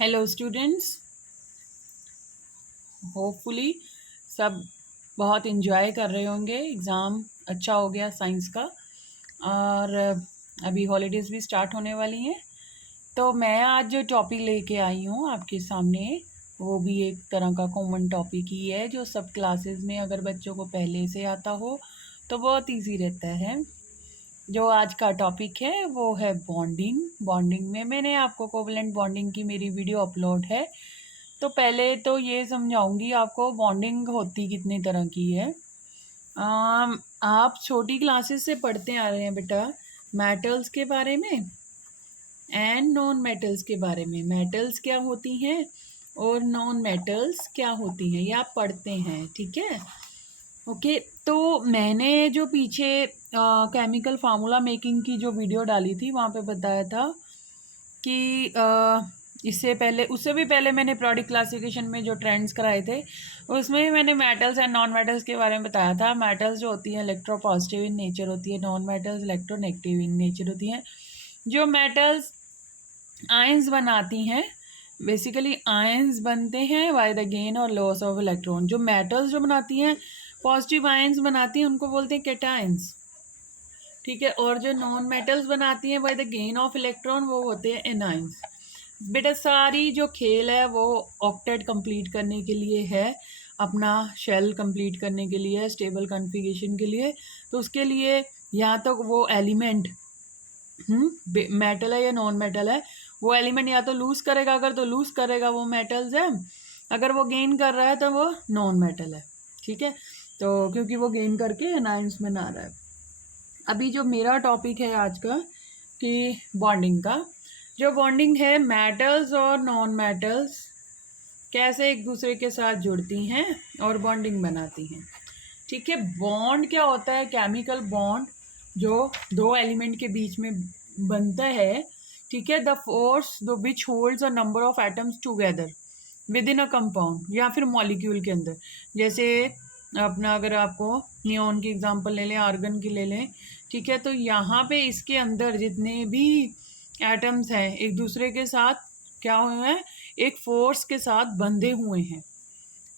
Hello students, hopefully सब बहुत enjoy कर रहे होंगे। एग्ज़ाम अच्छा हो गया साइंस का और अभी हॉलीडेज़ भी स्टार्ट होने वाली हैं। तो मैं आज जो टॉपिक लेके आई हूँ आपके सामने, वो भी एक तरह का कॉमन टॉपिक ही है जो सब क्लासेस में अगर बच्चों को पहले से आता हो तो बहुत इजी रहता है। जो आज का टॉपिक है वो है बॉन्डिंग। बॉन्डिंग में मैंने आपको कोवलेंट बॉन्डिंग की मेरी वीडियो अपलोड है। तो पहले तो ये समझाऊंगी आपको बॉन्डिंग होती कितने तरह की है। आप छोटी क्लासेस से पढ़ते आ रहे हैं बेटा मेटल्स के बारे में एंड नॉन मेटल्स के बारे में। मेटल्स क्या होती हैं और नॉन मेटल्स क्या होती हैं, ये आप पढ़ते हैं, ठीक है। ओके, तो मैंने जो पीछे केमिकल फार्मूला मेकिंग की जो वीडियो डाली थी वहाँ पे बताया था कि इससे पहले उससे भी पहले मैंने प्रोडक्ट क्लासिफिकेशन में जो ट्रेंड्स कराए थे उसमें भी मैंने मेटल्स एंड नॉन मेटल्स के बारे में बताया था। मेटल्स जो होती हैं इलेक्ट्रो पॉजिटिव इन नेचर होती है, non metals electro negative in nature होती हैं। जो मेटल्स आयंस बनाती हैं, बेसिकली आयंस बनते हैं बाय द गेन और लॉस ऑफ इलेक्ट्रॉन। जो मेटल्स जो बनाती हैं पॉजिटिव आयंस बनाती हैं उनको बोलते हैं कैटायंस, ठीक है। और जो नॉन मेटल्स बनाती हैं by the gain of electron वो होते हैं एनाइंस। बेटा सारी जो खेल है वो ऑक्टेट कंप्लीट करने के लिए है, अपना शेल कंप्लीट करने के लिए, स्टेबल कॉन्फ़िगरेशन के लिए। तो उसके लिए या तो वो एलिमेंट मेटल है या नॉन मेटल है, वो एलिमेंट या तो लूज करेगा, अगर तो लूज करेगा वो मेटल्स है, अगर वो गेन कर रहा है तो वो नॉन मेटल है, ठीक है। तो क्योंकि वो गेन करके एनायंस बना रहा है। अभी जो मेरा टॉपिक है आज का कि बॉन्डिंग का, जो बॉन्डिंग है मेटल्स और नॉन मेटल्स कैसे एक दूसरे के साथ जुड़ती हैं और बॉन्डिंग बनाती हैं, ठीक है। बॉन्ड क्या होता है? केमिकल बॉन्ड जो दो एलिमेंट के बीच में बनता है, ठीक है। द फोर्स दो विच holds a number of atoms together with in a compound या फिर मॉलिक्यूल के अंदर। जैसे अपना अगर आपको नियॉन की एग्जांपल ले लें, आर्गन की ले लें, ठीक है। तो यहाँ पे इसके अंदर जितने भी एटम्स हैं एक दूसरे के साथ क्या हुए हैं, एक फोर्स के साथ बंधे हुए हैं,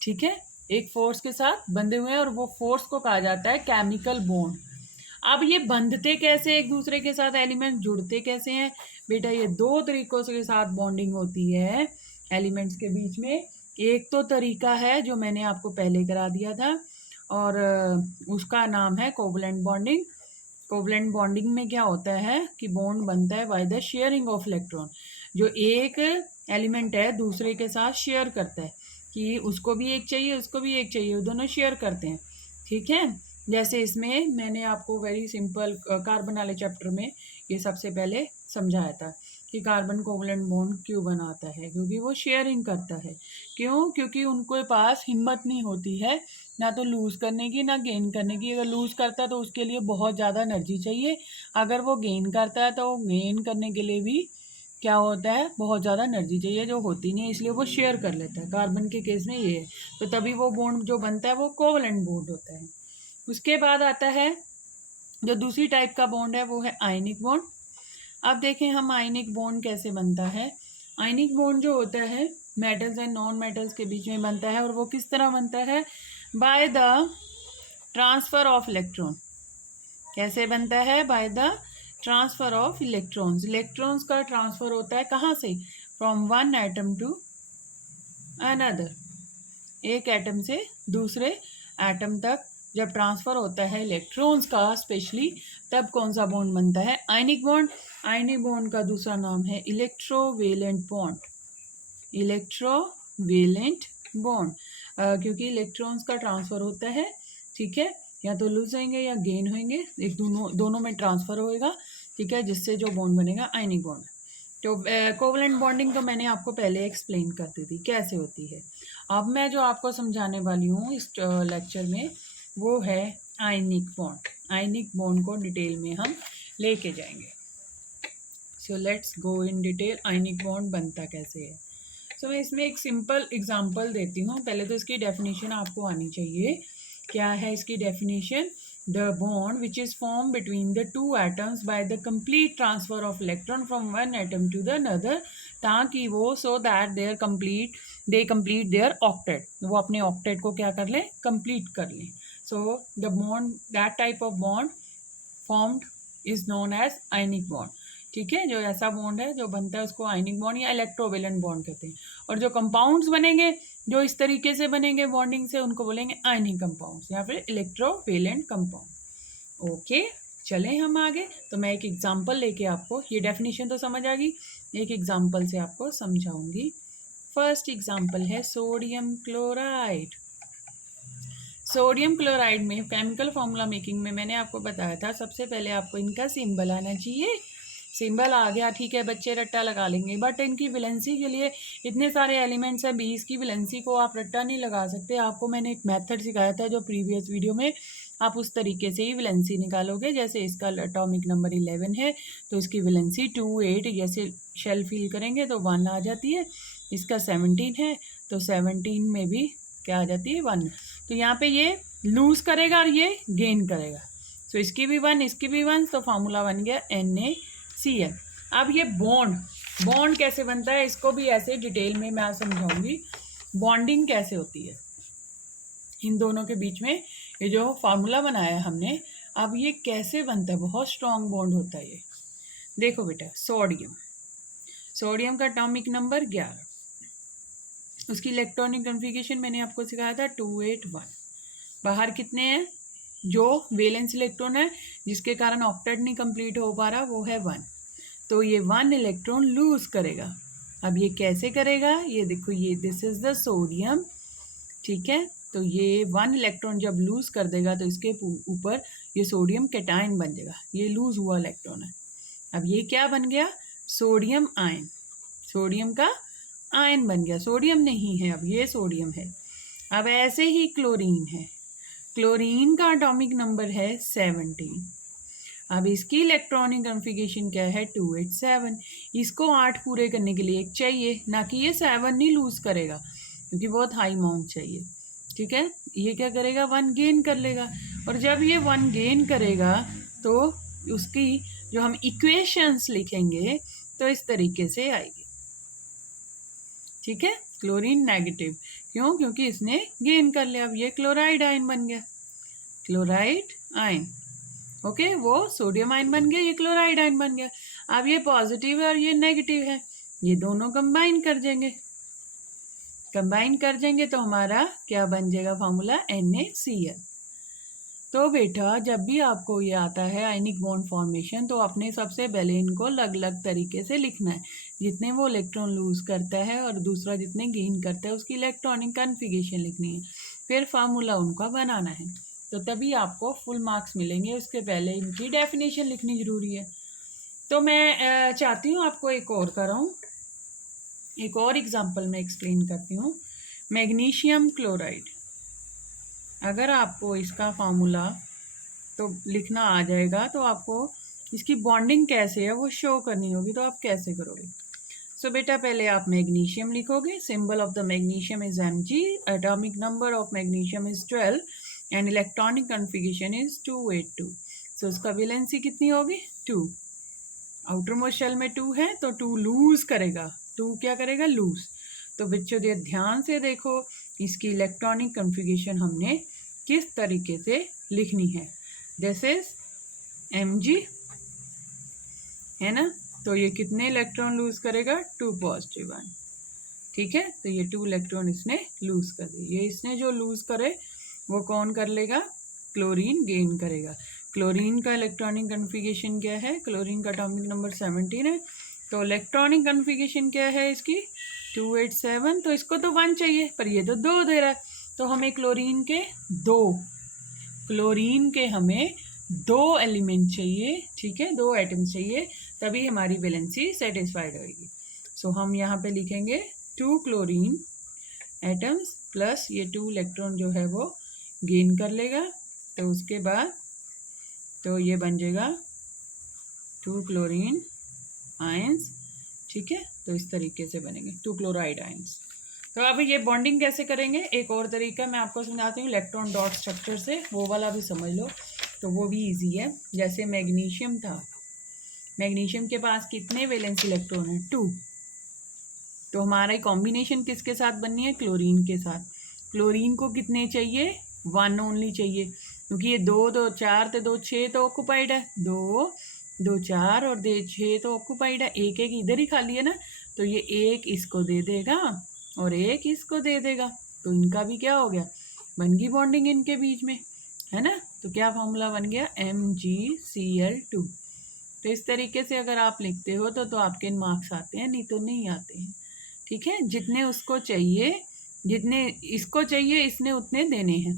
ठीक है। एक फोर्स के साथ बंधे हुए हैं और वो फोर्स को कहा जाता है केमिकल बॉन्ड। अब ये बंधते कैसे एक दूसरे के साथ, एलिमेंट जुड़ते कैसे हैं बेटा? ये दो तरीकों के साथ बॉन्डिंग होती है एलिमेंट्स के बीच में। एक तो तरीका है जो मैंने आपको पहले करा दिया था और उसका नाम है कोवलेंट बॉन्डिंग। कोवलेंट बॉन्डिंग में क्या होता है कि बॉन्ड बनता है by the sharing of electron. जो एक एलिमेंट है दूसरे के साथ शेयर करता है कि उसको भी एक चाहिए उसको भी एक चाहिए, वो दोनों शेयर करते हैं, ठीक है। जैसे इसमें मैंने आपको वेरी सिंपल कार्बन वाले चैप्टर में ये सबसे पहले समझाया था कि कार्बन कोवलेंट बॉन्ड क्यों बनाता है, क्योंकि वो शेयरिंग करता है। क्यों? क्योंकि उनके पास हिम्मत नहीं होती है ना तो लूज़ करने की ना गेन करने की। अगर लूज़ करता है तो उसके लिए बहुत ज़्यादा एनर्जी चाहिए, अगर वो गेन करता है तो गेन करने के लिए भी क्या होता है, बहुत ज़्यादा एनर्जी चाहिए जो होती नहीं है, इसलिए वो शेयर कर लेता है। कार्बन के केस में ये है, तो तभी वो बॉन्ड जो बनता है वो कोवलेंट बॉन्ड होता है। उसके बाद आता है जो दूसरी टाइप का बॉन्ड है वो है आयनिक बॉन्ड। अब देखें हम आयनिक बॉन्ड कैसे बनता है। आयनिक बॉन्ड जो होता है मेटल्स एंड नॉन मेटल्स के बीच में बनता है और वो किस तरह बनता है? By the transfer of electron. कैसे बनता है? By the transfer of electrons. Electrons का ट्रांसफ़र होता है कहाँ से? From one atom to another. एक एटम से दूसरे एटम तक जब ट्रांसफ़र होता है इलेक्ट्रॉन्स का स्पेशली, तब कौन सा बॉन्ड बनता है? Ionic bond. आयनिक बॉन्ड का दूसरा नाम है इलेक्ट्रोवेलेंट बॉन्ड। इलेक्ट्रोवेलेंट बॉन्ड क्योंकि इलेक्ट्रॉन्स का ट्रांसफ़र होता है, ठीक है। या तो लूज होंगे या गेन होंगे, एक दोनों में ट्रांसफ़र होएगा, ठीक है, जिससे जो बॉन्ड बनेगा आयनिक बॉन्ड। तो कोवलेंट बॉन्डिंग तो मैंने आपको पहले एक्सप्लेन कर दी थी कैसे होती है। अब मैं जो आपको समझाने वाली हूँ इस लेक्चर में वो है आयनिक बॉन्ड। आयनिक बॉन्ड को डिटेल में हम लेके जाएंगे। So let's go in detail ionic bond बनता कैसे है। सो मैं इसमें एक सिंपल एग्जांपल देती हूँ। पहले तो इसकी डेफिनेशन आपको आनी चाहिए। क्या है इसकी definition? The bond which is form between the two atoms by the complete transfer of electron from one atom to the another ताकि वो so that they complete their octet, वो अपने ऑक्टेट को क्या कर लें, कंप्लीट कर लें. So the bond, that type of bond formed is known as ionic bond. ठीक है, जो ऐसा बॉन्ड है जो बनता है उसको आयनिक बॉन्ड या इलेक्ट्रोवेलेंट बॉन्ड कहते हैं. और जो कंपाउंड्स बनेंगे जो इस तरीके से बनेंगे बॉन्डिंग से, उनको बोलेंगे आयनिक कंपाउंड्स या फिर इलेक्ट्रोवेलेंट कंपाउंड. ओके, चलें हम आगे. तो मैं एक एग्जांपल लेके आपको, ये डेफिनेशन तो समझ आ गई, एक एग्जांपल से आपको समझाऊंगी. फर्स्ट एग्जांपल है सोडियम क्लोराइड. सोडियम क्लोराइड में केमिकल फॉर्मूला मेकिंग में मैंने आपको बताया था सबसे पहले आपको इनका सिंबल आना चाहिए. सिंबल आ गया, ठीक है, बच्चे रट्टा लगा लेंगे. बट इनकी वैलेंसी के लिए इतने सारे एलिमेंट्स हैं, 20 की वैलेंसी को आप रट्टा नहीं लगा सकते. आपको मैंने एक मेथड सिखाया था जो प्रीवियस वीडियो में, आप उस तरीके से ही वैलेंसी निकालोगे. जैसे इसका एटॉमिक नंबर 11 है तो इसकी वैलेंसी 2, 8, जैसे शेल फिल करेंगे तो 1 आ जाती है. इसका 17 है तो 17 में भी क्या आ जाती है, 1. तो यहाँ पे ये लूज करेगा और ये गेन करेगा. तो इसकी भी 1, इसकी भी 1, तो फार्मूला बन गया NaCl. अब ये बॉन्ड कैसे बनता है इसको भी ऐसे डिटेल में मैं समझाऊंगी. बॉन्डिंग कैसे होती है इन दोनों के बीच में, ये जो फार्मूला बनाया है हमने, अब ये कैसे बनता है, बहुत स्ट्रॉन्ग बॉन्ड होता है ये. देखो बेटा, सोडियम का एटॉमिक नंबर 11, उसकी इलेक्ट्रॉनिक कॉन्फ़िगरेशन मैंने आपको सिखाया था 281. बाहर कितने हैं, जो वैलेंस इलेक्ट्रॉन है जिसके कारण ऑक्टेट नहीं कंप्लीट हो पा रहा वो है 1. तो ये 1 इलेक्ट्रॉन लूज करेगा. अब ये कैसे करेगा, ये देखो, ये दिस इज द सोडियम. ठीक है, तो ये 1 इलेक्ट्रॉन जब लूज कर देगा तो इसके ऊपर ये सोडियम कैटायन बन जाएगा. ये लूज हुआ इलेक्ट्रॉन है. अब ये क्या बन गया, सोडियम आयन. सोडियम का आयन बन गया, सोडियम नहीं है, अब ये सोडियम है. अब ऐसे ही क्लोरीन है. क्लोरीन का एटॉमिक नंबर है 17. अब इसकी इलेक्ट्रॉनिक कॉन्फ़िगरेशन क्या है, 287. इसको 8 पूरे करने के लिए एक चाहिए, ना कि ये 7 नहीं लूज करेगा क्योंकि बहुत हाई अमाउंट चाहिए. ठीक है, ये क्या करेगा, 1 गेन कर लेगा. और जब ये 1 गेन करेगा तो उसकी जो हम इक्वेशंस लिखेंगे तो इस तरीके से आएगी. ठीक है, क्लोरीन नेगेटिव, क्यों, क्योंकि इसने गेन कर लिया. अब ये क्लोराइड आयन बन गया, क्लोराइड आयन. ओके, वो सोडियम आयन बन गया, ये क्लोराइड आयन बन गया. अब ये पॉजिटिव है और ये नेगेटिव है, ये दोनों कंबाइन कर देंगे तो हमारा क्या बन जाएगा फार्मूला, NaCl. तो बेटा जब भी आपको ये आता है आयनिक बॉन्ड फॉर्मेशन, तो आपने सबसे पहले इनको अलग अलग तरीके से लिखना है. जितने वो इलेक्ट्रॉन लूज करता है और दूसरा जितने गेन करता है उसकी इलेक्ट्रॉनिक कॉन्फ़िगरेशन लिखनी है, फिर फार्मूला उनका बनाना है. तो तभी आपको फुल मार्क्स मिलेंगे. उसके पहले इनकी डेफिनेशन लिखनी ज़रूरी है. तो मैं चाहती हूँ आपको एक और कराऊँ, एक और एग्जांपल में एक्सप्लेन करती हूँ. मैग्नीशियम क्लोराइड, अगर आपको इसका फार्मूला तो लिखना आ जाएगा तो आपको इसकी बॉन्डिंग कैसे है वो शो करनी होगी. तो आप कैसे करोगे, सो बेटा पहले आप मैग्नीशियम लिखोगे. Symbol of the magnesium is Mg. Atomic number of magnesium is 12 and electronic configuration is 282. सो इसका वैलेंसी कितनी होगी, 2. आउटर मोस्ट शेल में 2 है तो 2 लूज करेगा. 2 क्या करेगा, लूज. तो बच्चों ध्यान से देखो, इसकी इलेक्ट्रॉनिक कॉन्फ़िगरेशन हमने किस तरीके से लिखनी है. दिस इज Mg, है ना. तो ये कितने इलेक्ट्रॉन लूज करेगा, 2 पॉजिटिव वन. ठीक है, तो ये 2 इलेक्ट्रॉन इसने लूज कर दिए. ये इसने जो लूज करे वो कौन कर लेगा, क्लोरीन गेन करेगा. क्लोरीन का इलेक्ट्रॉनिक कॉन्फ़िगरेशन क्या है, क्लोरीन का एटॉमिक नंबर 17 है. तो इलेक्ट्रॉनिक कॉन्फ़िगरेशन क्या है इसकी, 287. तो इसको तो 1 चाहिए पर ये तो 2 दे रहा है. तो हमें क्लोरीन के हमें 2 एलिमेंट चाहिए. ठीक है, 2 एटम्स चाहिए, तभी हमारी वैलेंसी सेटिस्फाइड होगी. सो हम यहाँ पे लिखेंगे 2 क्लोरीन एटम्स प्लस ये 2 इलेक्ट्रॉन जो है वो गेन कर लेगा. तो उसके बाद तो ये बन जाएगा 2 क्लोरीन आयंस. ठीक है, तो इस तरीके से बनेंगे 2 क्लोराइड आयंस. तो अब ये बॉन्डिंग कैसे करेंगे, एक और तरीका मैं आपको समझाती हूँ इलेक्ट्रॉन डॉट स्ट्रक्चर से, वो वाला भी समझ लो तो वो भी इजी है. जैसे मैग्नीशियम था, मैग्नीशियम के पास कितने वैलेंस इलेक्ट्रॉन है, 2. तो हमारा कॉम्बिनेशन किसके साथ बननी है, क्लोरीन के साथ। क्लोरीन को कितने चाहिए, 1 ओनली चाहिए, क्योंकि ये 2 2 4 थे, 2 6 तो ऑक्यूपाइड है, 2 2 4 और 6 तो ऑक्यूपाइड है, एक एक इधर ही खाली है ना, तो ये एक इसको दे देगा और एक इसको दे देगा, तो इनका भी क्या हो गया, बन गई बॉन्डिंग इनके बीच में, है ना। तो क्या फॉर्मूला बन गया, MgCl2। तो इस तरीके से अगर आप लिखते हो तो आपके मार्क्स आते हैं, नहीं तो नहीं आते हैं, ठीक है। जितने उसको चाहिए, जितने इसको चाहिए इसने उतने देने हैं,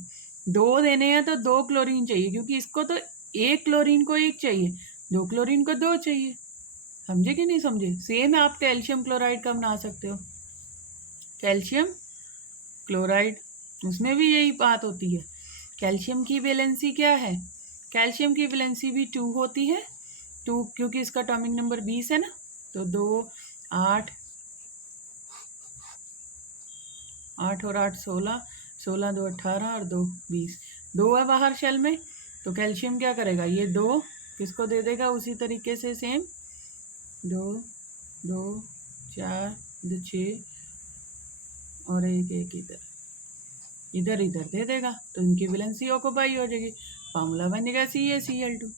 2 देने हैं तो 2 क्लोरीन चाहिए, क्योंकि इसको तो 1 क्लोरीन को 1 चाहिए, 2 क्लोरीन को 2 चाहिए, समझे कि नहीं समझे। सेम आप कैल्शियम क्लोराइड का बना सकते हो, कैल्शियम क्लोराइड, उसमें भी यही बात होती है। कैल्शियम की वैलेंसी क्या है, कैल्शियम की वैलेंसी भी 2 होती है, 2 क्योंकि इसका एटॉमिक नंबर 20 है ना, तो 2 8 8 और 8 16, 16 2 18 और 2 20, 2 है बाहर शेल में, तो कैल्शियम क्या करेगा, ये 2 किसको दे देगा, उसी तरीके से सेम 2 2 4 2 6 और एक एक इधर इधर दे देगा, तो इनकी वैलेंसी ऑक्यूपाई हो जाएगी, फार्मूला बनेगा CaCl2,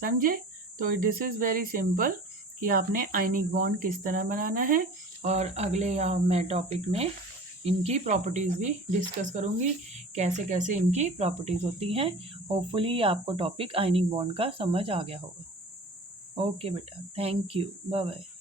समझे। तो दिस इज़ वेरी सिंपल कि आपने आयनिक बॉन्ड किस तरह बनाना है, और अगले मैं टॉपिक में इनकी प्रॉपर्टीज़ भी डिस्कस करूँगी, कैसे कैसे इनकी प्रॉपर्टीज़ होती हैं। होपफुली आपको टॉपिक आयनिक बॉन्ड का समझ आ गया होगा। ओके बेटा, थैंक यू, बाय बाय।